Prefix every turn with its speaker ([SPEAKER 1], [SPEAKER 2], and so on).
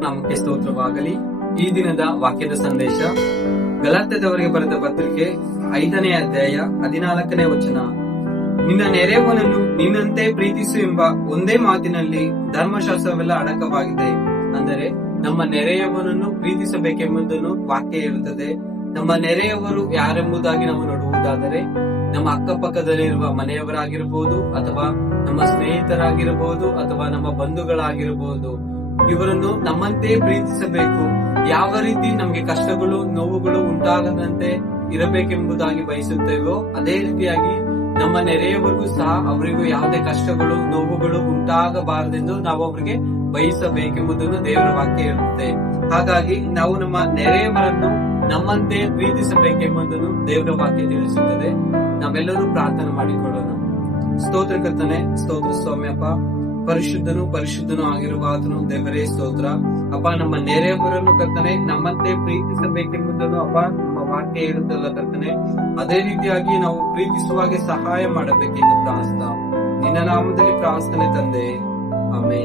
[SPEAKER 1] ನಾಮಕ್ಕೆ ಸ್ತೋತ್ರವಾಗಲಿ. ಈ ದಿನದ ವಾಕ್ಯದ ಸಂದೇಶ, ಗಲಾತ್ಯದವರಿಗೆ ಬರೆದ ಪತ್ರಿಕೆ ಐದನೇ ಅಧ್ಯಾಯ ಹದಿನಾಲ್ಕನೇ ವಚನ. ನಿನ್ನ ನೆರೆಯವನನ್ನು ನಿನ್ನಂತೆ ಪ್ರೀತಿಸು ಎಂಬ ಒಂದೇ ಮಾತಿನಲ್ಲಿ ಧರ್ಮಶಾಸ್ತ್ರವೆಲ್ಲ ಅಡಕವಾಗಿದೆ. ಅಂದರೆ, ನಮ್ಮ ನೆರೆಯವನನ್ನು ಪ್ರೀತಿಸಬೇಕೆಂಬುದನ್ನು ವಾಕ್ಯ ಹೇಳುತ್ತದೆ. ನಮ್ಮ ನೆರೆಯವರು ಯಾರೆಂಬುದಾಗಿ ನಾವು ನೋಡುವುದಾದರೆ, ನಮ್ಮ ಅಕ್ಕಪಕ್ಕದಲ್ಲಿರುವ ಮನೆಯವರಾಗಿರಬಹುದು ಅಥವಾ ನಮ್ಮ ಸ್ನೇಹಿತರಾಗಿರಬಹುದು ಅಥವಾ ನಮ್ಮ ಬಂಧುಗಳಾಗಿರಬಹುದು ಇವರನ್ನು ನಮ್ಮಂತೆ ಪ್ರೀತಿಸಬೇಕು. ಯಾವ ರೀತಿ ನಮಗೆ ಕಷ್ಟಗಳು, ನೋವುಗಳು ಉಂಟಾಗದಂತೆ ಇರಬೇಕೆಂಬುದಾಗಿ ಬಯಸುತ್ತೇವೋ, ಅದೇ ರೀತಿಯಾಗಿ ನಮ್ಮ ನೆರೆಯವರಿಗೂ ಸಹ ಅವರಿಗೂ ಯಾವುದೇ ಕಷ್ಟಗಳು, ನೋವುಗಳು ಉಂಟಾಗಬಾರದೆಂದು ನಾವು ಅವರಿಗೆ ಬಯಸಬೇಕೆಂಬುದನ್ನು ದೇವರ ವಾಕ್ಯ ಹೇಳುತ್ತೆ. ಹಾಗಾಗಿ ನಾವು ನಮ್ಮ ನೆರೆಯವರನ್ನು ನಮ್ಮಂತೆ ಪ್ರೀತಿಸಬೇಕೆಂಬುದನ್ನು ದೇವರ ವಾಕ್ಯ ತಿಳಿಸುತ್ತದೆ. ನಾವೆಲ್ಲರೂ ಪ್ರಾರ್ಥನೆ ಮಾಡಿಕೊಳ್ಳೋಣ. ಸ್ತೋತ್ರ ಕರ್ತನೆ, ಸ್ತೋತ್ರ ಸ್ವಾಮಿಯಪ್ಪ. ಪರಿಶುದ್ಧನು ಪರಿಶುದ್ಧನು ಆಗಿರುವ ಆತನು ದೇವರೇ, ಸ್ತೋತ್ರ. ಅಪ್ಪ, ನಮ್ಮ ನೆರೆಯವರನ್ನು ಕರ್ತನೆ, ನಮ್ಮಂತೆ ಪ್ರೀತಿಸಬೇಕೆಂಬುದನ್ನು ಅಪ್ಪ, ನಮ್ಮ ವಾಕ್ಯ ಹೇಳುತ್ತಲ್ಲ ಕರ್ತನೆ. ಅದೇ ರೀತಿಯಾಗಿ ನಾವು ಪ್ರೀತಿಸುವಾಗೆ ಸಹಾಯ ಮಾಡಬೇಕೆಂದು ಪ್ರಾಸ್ತ ನಿನ್ನ ನಾಮದಲ್ಲಿ ಪ್ರಾರ್ಥನೆ ತಂದೆ. ಆಮೇಲೆ